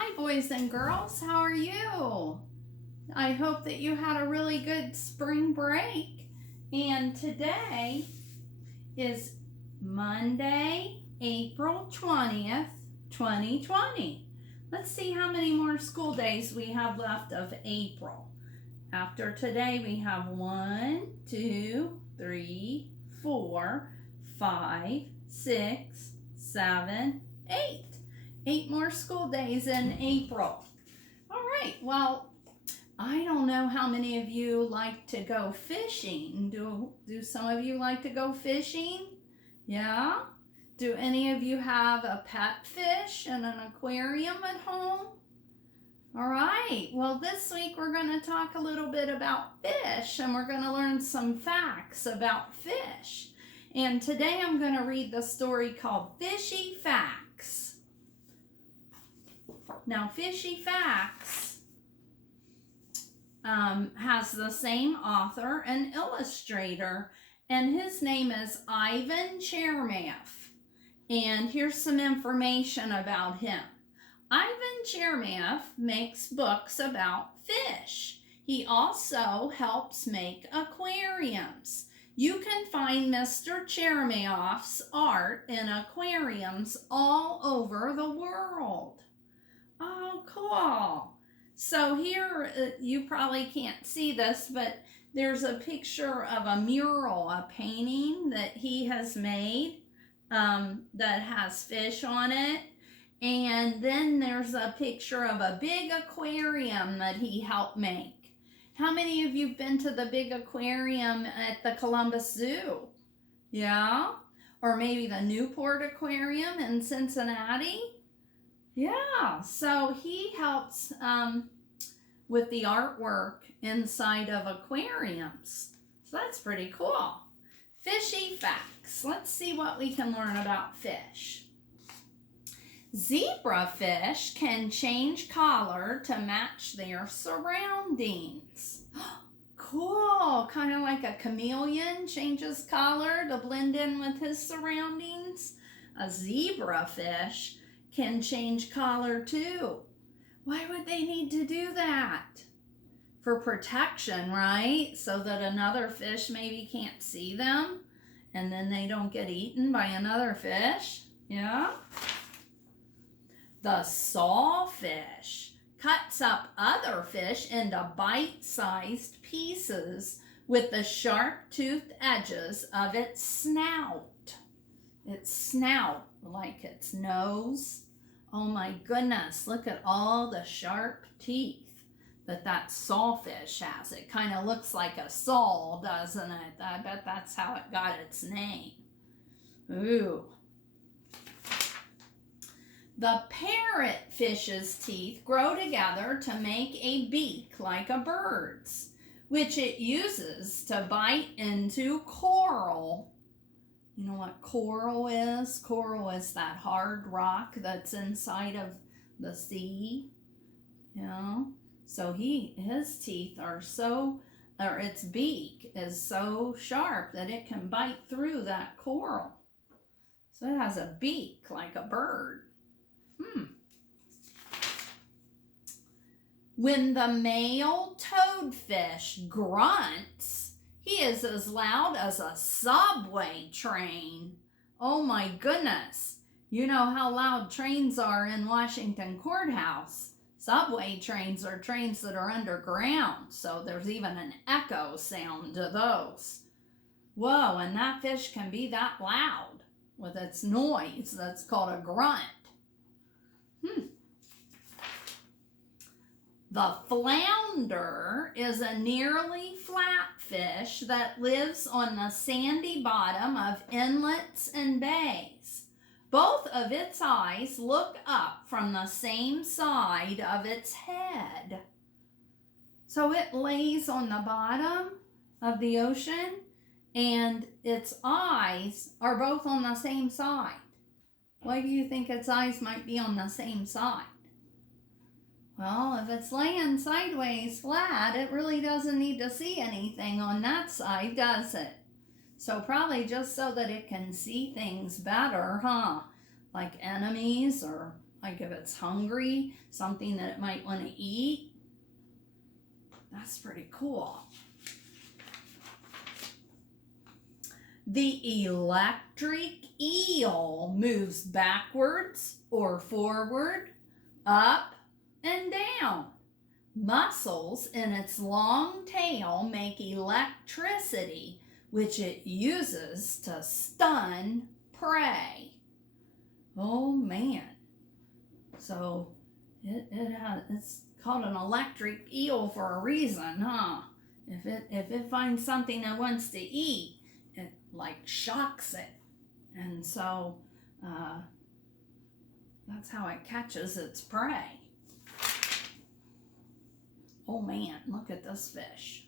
Hi, boys and girls. How are you? I hope that you had a really good spring break. And today is Monday, April 20th, 2020. Let's see how many more school days we have left of April. After today, we have 1, 2, 3, 4, 5, 6, 7, 8. 8 more school days in April. All right, well, I don't know how many of you like to go fishing. Do some of you like to go fishing? Yeah? Do any of you have a pet fish in an aquarium at home? All right, well, this week we're going to talk a little bit about fish and we're going to learn some facts about fish. And today I'm going to read the story called Fishy Facts. Now, Fishy Facts has the same author and illustrator, and his name is Ivan Chermayeff. And here's some information about him. Ivan Chermayeff makes books about fish. He also helps make aquariums. You can find Mr. Chermayeff's art in aquariums all over the world. Oh, cool. So here, you probably can't see this, but there's a picture of a mural, a painting that he has made that has fish on it. And then there's a picture of a big aquarium that he helped make. How many of you have been to the big aquarium at the Columbus Zoo? Yeah? Or maybe the Newport Aquarium in Cincinnati? Yeah, so he helps with the artwork inside of aquariums. So that's pretty cool. Fishy facts. Let's see what we can learn about fish. Zebrafish can change color to match their surroundings. Cool, kind of like a chameleon changes color to blend in with his surroundings. A zebrafish can change color too. Why would they need to do that? For protection, right? So that another fish maybe can't see them and then they don't get eaten by another fish. Yeah? The sawfish cuts up other fish into bite-sized pieces with the sharp-toothed edges of its snout. Its snout, like its nose. Oh my goodness, look at all the sharp teeth that sawfish has. It kind of looks like a saw, doesn't it? I bet that's how it got its name. Ooh. The parrotfish's teeth grow together to make a beak like a bird's, which it uses to bite into coral. You know what coral is? Coral is that hard rock that's inside of the sea. You know? So his teeth are its beak is so sharp that it can bite through that coral. So it has a beak like a bird. When the male toadfish grunts, he is as loud as a subway train. Oh my goodness. You know how loud trains are in Washington Courthouse. Subway trains are trains that are underground, so there's even an echo sound to those. Whoa, and that fish can be that loud with its noise. That's called a grunt. The flounder is a nearly flat fish that lives on the sandy bottom of inlets and bays. Both of its eyes look up from the same side of its head. So it lays on the bottom of the ocean and its eyes are both on the same side. Why do you think its eyes might be on the same side? Well, if it's laying sideways flat, it really doesn't need to see anything on that side, does it? So probably just so that it can see things better, huh? Like enemies or like if it's hungry, something that it might want to eat. That's pretty cool. The electric eel moves backwards or forward, up and down. Muscles in its long tail make electricity, which it uses to stun prey. Oh man. So it's called an electric eel for a reason, huh? If it finds something it wants to eat, it like shocks it. And so that's how it catches its prey. Oh man, look at this fish.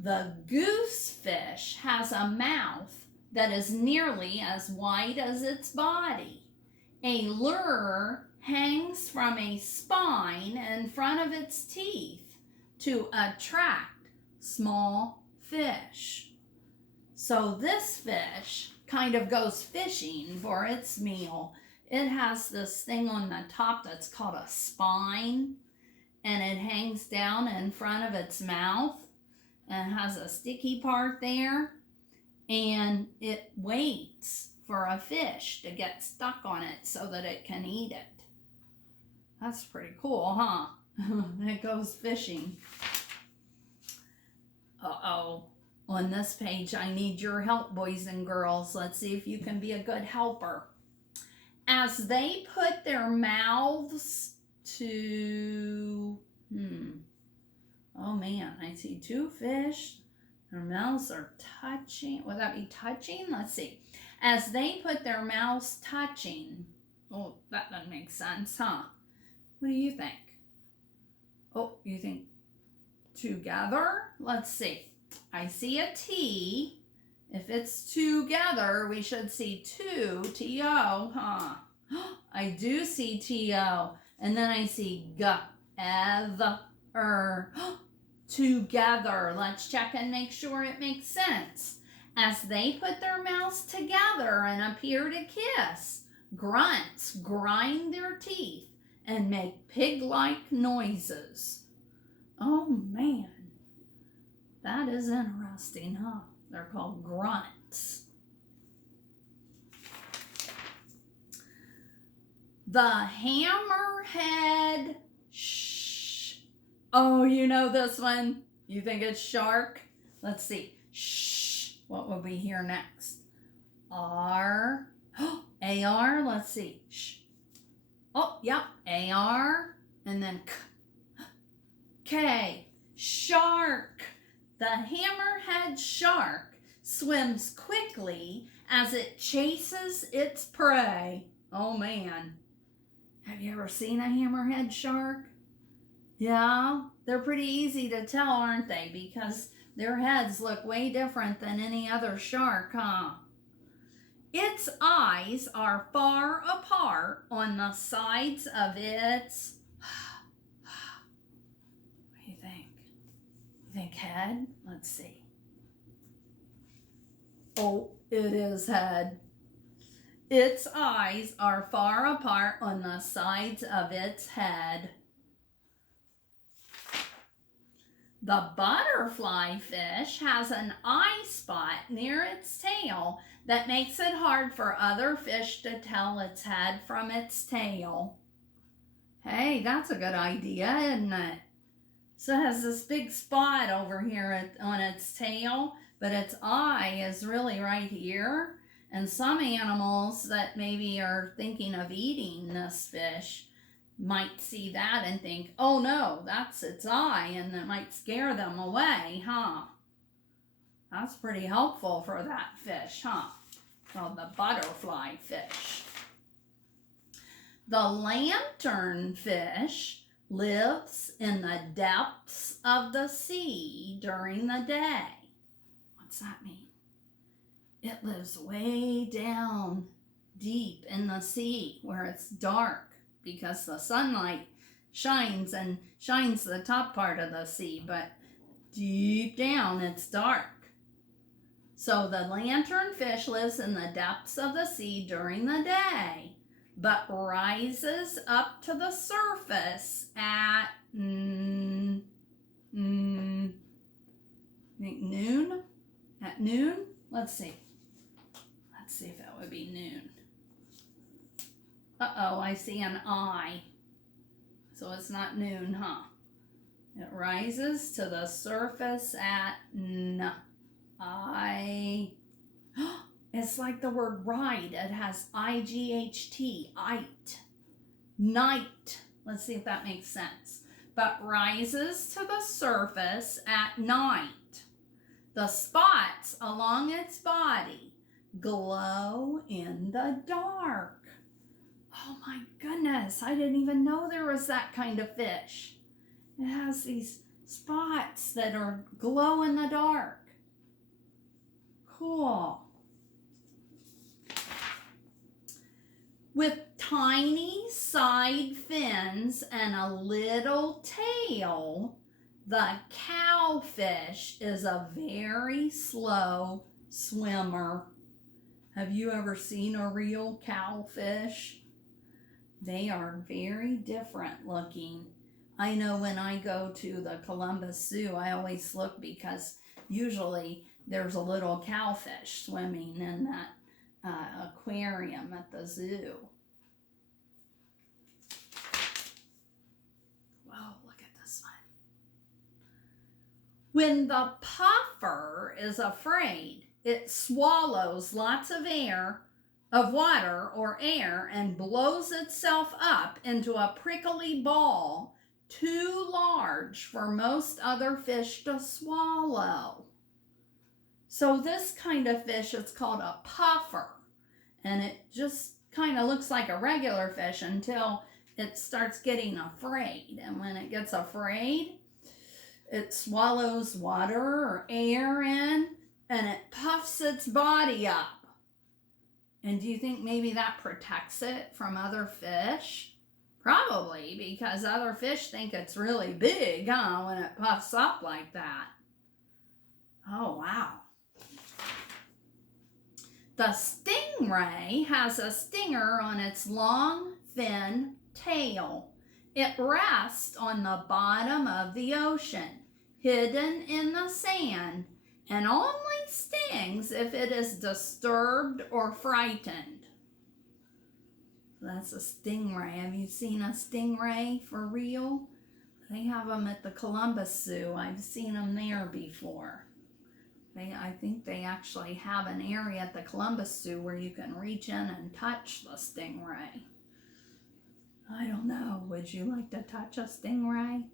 The goosefish has a mouth that is nearly as wide as its body. A lure hangs from a spine in front of its teeth to attract small fish. So this fish kind of goes fishing for its meal. It has this thing on the top that's called a spine, and it hangs down in front of its mouth and has a sticky part there, and it waits for a fish to get stuck on it so that it can eat it. That's pretty cool, huh? It goes fishing. Uh-oh. On this page, I need your help, boys and girls. Let's see if you can be a good helper. As they put their mouths to... Oh man, I see two fish. Their mouths are touching. Would that be touching? Let's see. As they put their mouths touching. Oh, that doesn't make sense, huh? What do you think? Oh, you think together? Let's see. I see a T. If it's together, we should see two, T-O, huh? I do see T-O. And then I see together. Let's check and make sure it makes sense. As they put their mouths together and appear to kiss, grunts grind their teeth and make pig-like noises. Oh man, that is interesting, huh? They're called grunts. The hammerhead Oh, you know this one? You think it's shark? Let's see. What would we hear next? R. A-R. Let's see. Oh, yep. A-R. And then K. Shark. The hammerhead shark swims quickly as it chases its prey. Oh, man. Have you ever seen a hammerhead shark? Yeah, they're pretty easy to tell, aren't they? Because their heads look way different than any other shark, huh? Its eyes are far apart on the sides of its... What do you think? You think head? Let's see. Oh, it is head. Its eyes are far apart on the sides of its head. The butterfly fish has an eye spot near its tail that makes it hard for other fish to tell its head from its tail. Hey, that's a good idea, isn't it? So it has this big spot over here on its tail, but its eye is really right here. And some animals that maybe are thinking of eating this fish might see that and think, oh no, that's its eye, and it might scare them away, huh? That's pretty helpful for that fish, huh? Called the butterfly fish. The lanternfish lives in the depths of the sea during the day. What's that mean? It lives way down deep in the sea where it's dark, because the sunlight shines the top part of the sea, but deep down it's dark. So the lanternfish lives in the depths of the sea during the day. but rises up to the surface at think noon? At noon? Let's see. Let's see if that would be noon. Uh-oh, I see an I. So it's not noon, huh? It rises to the surface at I. It's like the word ride. It has I-G-H-T. It. Night. Let's see if that makes sense. But rises to the surface at night. The spots along its body glow in the dark. Oh my goodness, I didn't even know there was that kind of fish. It has these spots that are glow in the dark. Cool. With tiny side fins and a little tail, the cowfish is a very slow swimmer. Have you ever seen a real cowfish? They are very different looking. I know when I go to the Columbus Zoo, I always look because usually there's a little cowfish swimming in that aquarium at the zoo. Whoa, look at this one. When the puffer is afraid, it swallows lots of water or air and blows itself up into a prickly ball too large for most other fish to swallow. So this kind of fish is called a puffer, and it just kind of looks like a regular fish until it starts getting afraid. And when it gets afraid, it swallows water or air in, and it puffs its body up. And do you think maybe that protects it from other fish? Probably, because other fish think it's really big, huh, when it puffs up like that. Oh, wow. The stingray has a stinger on its long, thin tail. It rests on the bottom of the ocean, hidden in the sand, and only stings if it is disturbed or frightened. That's a stingray. Have you seen a stingray for real? They have them at the Columbus Zoo. I've seen them there before. I think they actually have an area at the Columbus Zoo where you can reach in and touch the stingray. I don't know. Would you like to touch a stingray?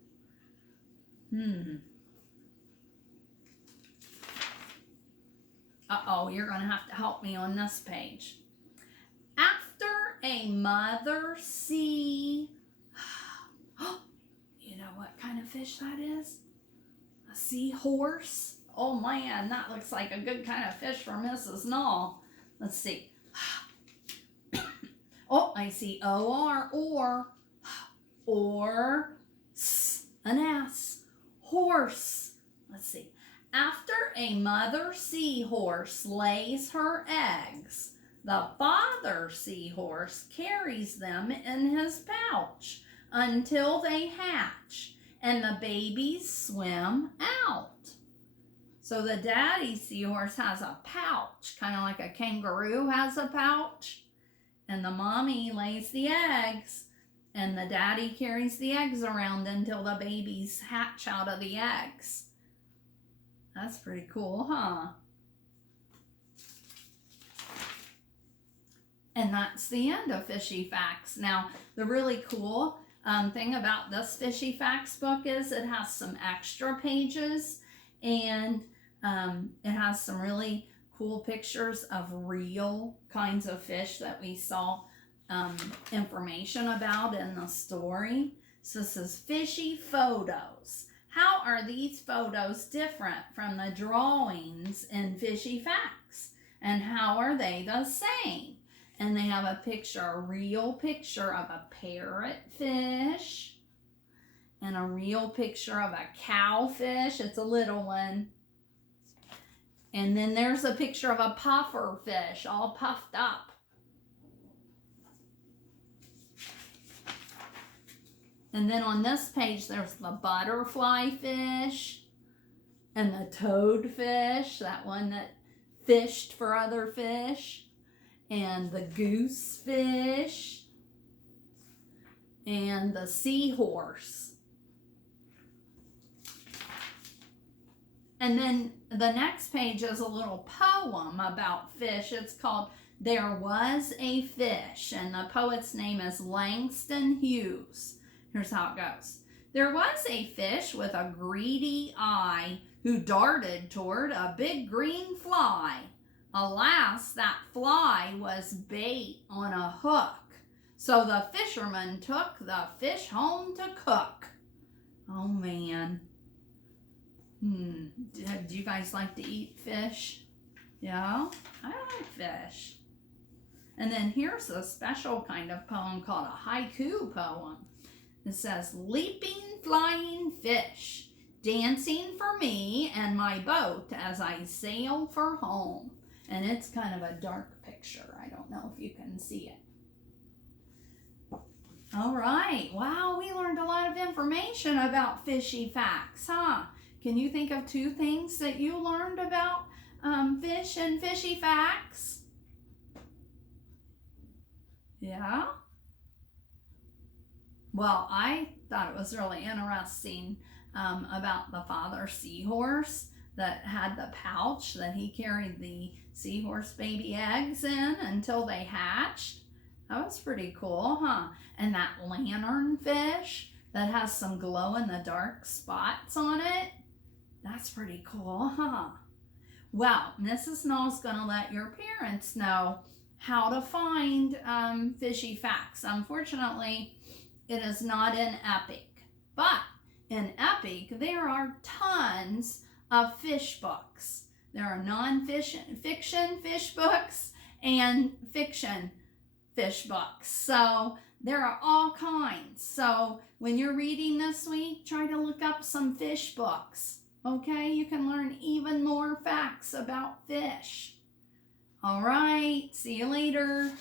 Uh-oh, you're going to have to help me on this page. After a mother sea... You know what kind of fish that is? A seahorse? Oh man, that looks like a good kind of fish for Mrs. Null. Let's see. Oh, I see O-R, or an S, horse. Let's see. After a mother seahorse lays her eggs, the father seahorse carries them in his pouch until they hatch and the babies swim out. So the daddy seahorse has a pouch, kind of like a kangaroo has a pouch. And the mommy lays the eggs, and the daddy carries the eggs around until the babies hatch out of the eggs. That's pretty cool, huh? And that's the end of Fishy Facts. Now, the really cool thing about this Fishy Facts book is it has some extra pages, and it has some really cool pictures of real kinds of fish that we saw information about in the story. So this is Fishy Photos. How are these photos different from the drawings in Fishy Facts? And how are they the same? And they have a picture, a real picture of a parrotfish, and a real picture of a cowfish. It's a little one. And then there's a picture of a puffer fish all puffed up. And then on this page, there's the butterfly fish and the toadfish, that one that fished for other fish, and the goosefish, and the seahorse. And then the next page is a little poem about fish. It's called There Was a Fish, and the poet's name is Langston Hughes. Here's how it goes. There was a fish with a greedy eye who darted toward a big green fly. Alas, that fly was bait on a hook. So the fisherman took the fish home to cook. Oh, man. Do you guys like to eat fish? Yeah, I like fish. And then here's a special kind of poem called a haiku poem. It says, leaping, flying fish, dancing for me and my boat as I sail for home. And it's kind of a dark picture. I don't know if you can see it. All right. Wow, we learned a lot of information about fishy facts, huh? Can you think of 2 things that you learned about fish and fishy facts? Yeah? Well, I thought it was really interesting about the father seahorse that had the pouch that he carried the seahorse baby eggs in until they hatched. That was pretty cool, huh? And that lanternfish that has some glow-in-the-dark spots on it. That's pretty cool, huh? Well, Mrs. Null's going to let your parents know how to find fishy facts. Unfortunately, it is not in EPIC. But in EPIC, there are tons of fish books. There are non-fiction fish books and fiction fish books. So there are all kinds. So when you're reading this week, try to look up some fish books. Okay, you can learn even more facts about fish. All right, see you later.